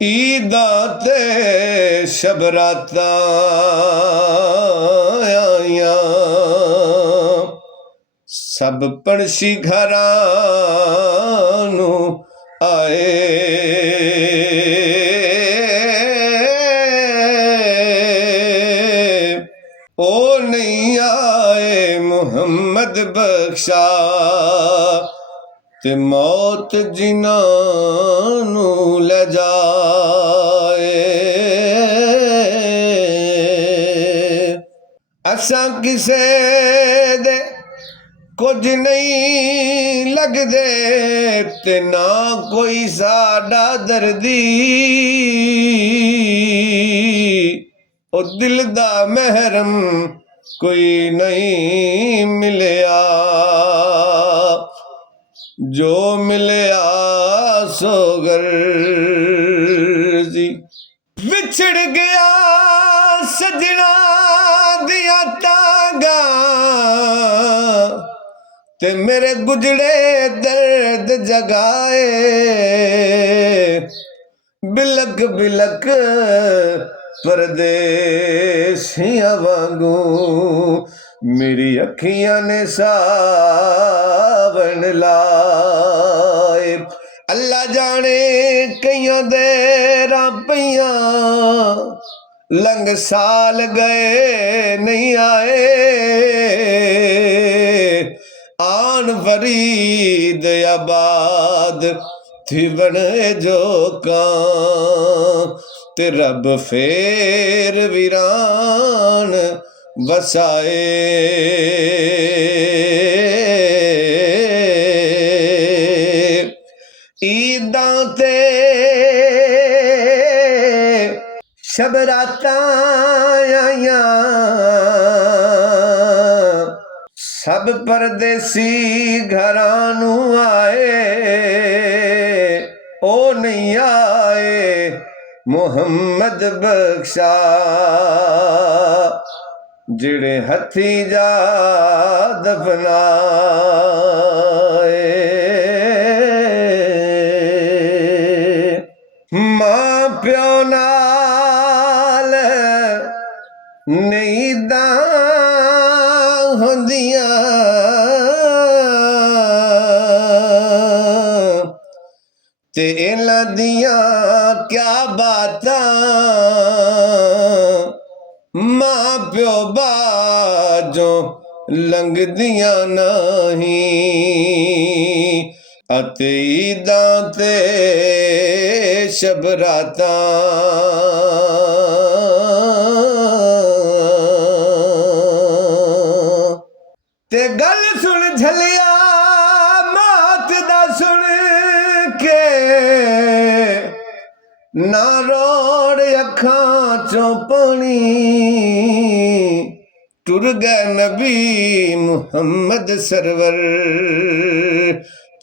ਈਦਾਂ ਤੇ ਸ਼ਬਰਾਤਾਂ ਆਈਆਂ, ਸਭ ਪੰਛੀ ਘਰਾਂ ਨੂੰ ਆਏ। ਉਹ ਨਹੀਂ ਆਏ ਮੁਹੰਮਦ ਬਖਸ਼ਾ, ਤੇ ਮੌਤ ਜਿਨ੍ਹਾਂ ਨੂੰ ਲੈ ਜਾਏ। ਅਸਾਂ ਕਿਸੇ ਦੇ ਕੁਝ ਨਹੀਂ ਲੱਗਦੇ, ਤੇ ਨਾ ਕੋਈ ਸਾਡਾ ਦਰਦੀ। ਉਹ ਦਿਲ ਦਾ ਮਹਿਰਮ ਕੋਈ ਨਹੀਂ ਮਿਲਿਆ, ਜੋ ਮਿਲਿਆ ਸੋ ਗਰਜ਼ੀ। ਵਿਛੜ ਗਿਆ ਸਜਣਾ ਦੀਆਂ ਤਾਂਗਾਂ, ਤੇ ਮੇਰੇ ਗੁਜੜੇ ਦਰਦ ਜਗਾਏ। ਬਿਲਕ ਬਿਲਕ ਪਰਦੇਸੀਆਂ ਵਾਂਗੂ ਮੇਰੀ ਅੱਖੀਆਂ ਨੇ ਸਾਵਣ ਲਾਏ। ਅੱਲਾ ਜਾਣੇ ਕਈਆਂ ਦੇ ਰਾਹ ਪਈਆਂ, ਲੰਘ ਸਾਲ ਗਏ ਨਹੀਂ ਆਏ। ਆਨ ਫਰੀਦ ਆਬਾਦ थी बने जो कां, ते रब फेर वीरान वसाए। ईदां ते शबरातां आईयां, सब परदेसी घरां नूं आए। ओ नहीं आए मुहम्मद बख्शा, जिहड़े हथी जा दफनाए। मां प्यो नाल नींदां हुंदियां, ते इन्हां दियां क्या बातां। मां प्यो बाजों लंघदियां नहीं, अते ईदां ते शबरातां। ते गल सुन झलिया मौत दा सुन के, ना रोड़ अखां चों पानी। टुर गए नबी मुहम्मद सरवर,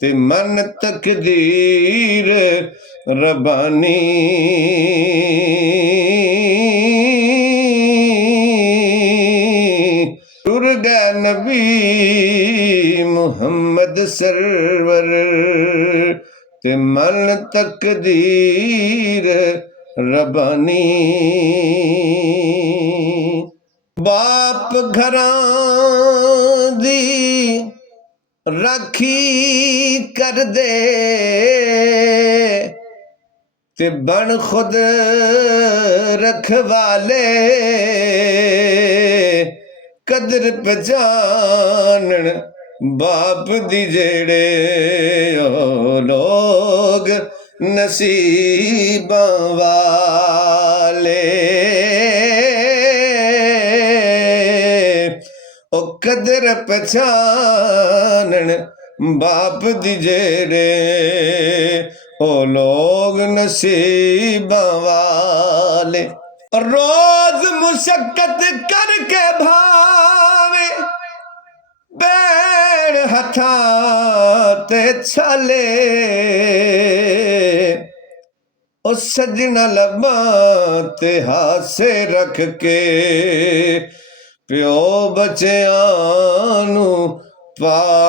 ते मन तकदीर रबानी। टुर गए नबी मुहम्मद सरवर, ते मन तकदीर रबानी। बाप घरां दी राखी कर दे, ते बन खुद रखवाले। कदर पहचानन बाप दी जेड़े ओ लोग नसीबां वाले। ओ कदर पहचानन बाप दी जेड़े ओ लोग नसीबां वाले। रोज मुशक्कत करके भावे बैण हथां ते छाले। ओ सजना लबां ते हासे रख के प्यो बच्चियां नूं पाले।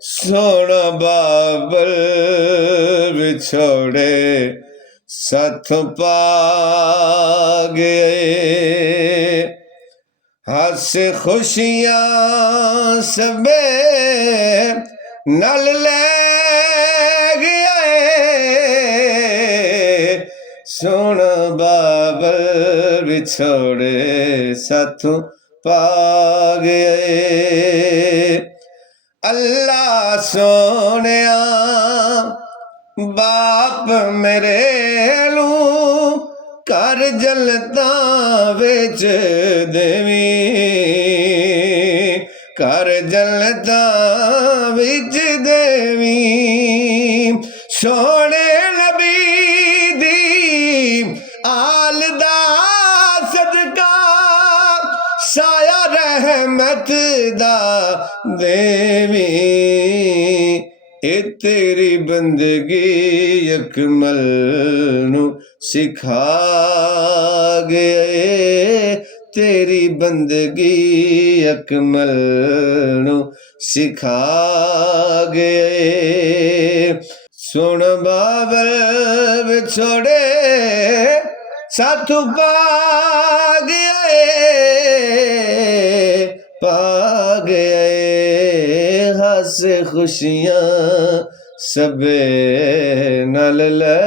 सोना बाबल विछोड़े साथ पा गए। हंस खुशियां सबे नल ले गए। सोना बाबल विछोड़े साथों पा गए। अल्लाह सोनिया बाप मेरे लू कर जलता विच देवी, कर जलता विच देवी। सोने नबी दी आल दा सदका साया रहमत दा देवी। ए तेरी बंदगी अकमल नू सिखा गए। तेरी बंदगी अकमल नू सिखा गए। सुन बाबल विछोड़े साथू पा गए, पा गए। हंस खुशियां सबे नल ले